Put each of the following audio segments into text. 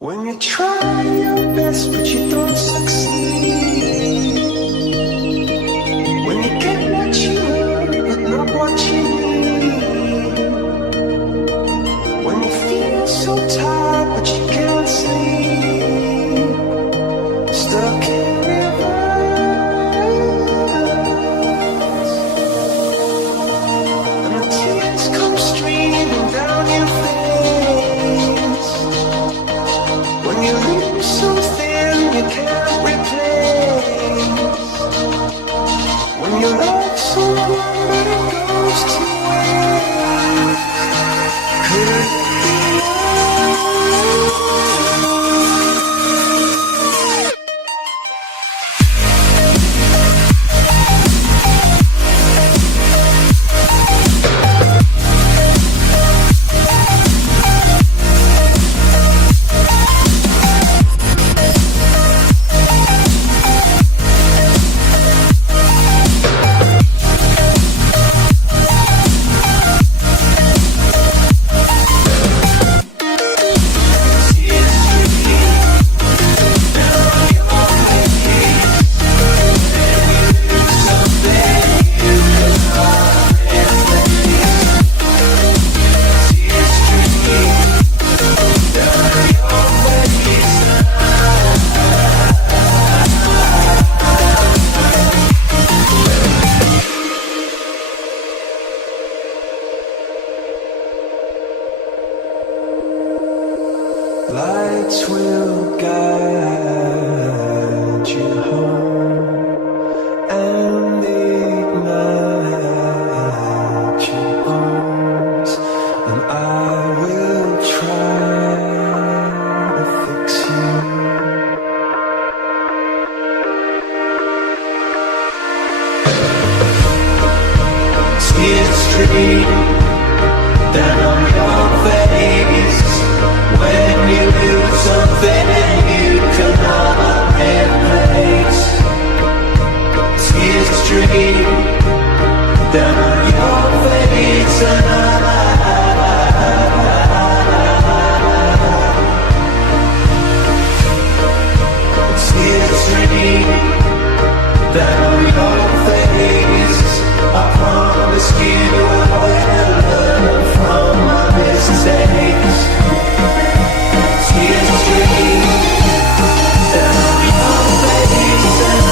When you try your best but you don't succeed, when you get what you want but not what you need, when you feel so tired but you can't sleep, stuck in reverse, and the tears come streaming down your face. When you lose something you can't replace, when you love someone but it goes to waste, could it be lights will guide you home and ignite your bones, and I will try to fix you. Tears stream down your face when you lose something you cannot replace. Tears stream down your face, and tears stream down your face. I promise you I will learn from my mistakes. Tears stream down your face, and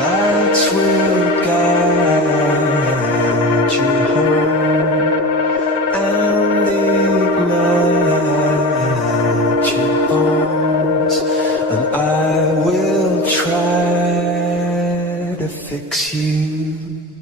lights will guide you home and ignite your bones, and I will try to fix you.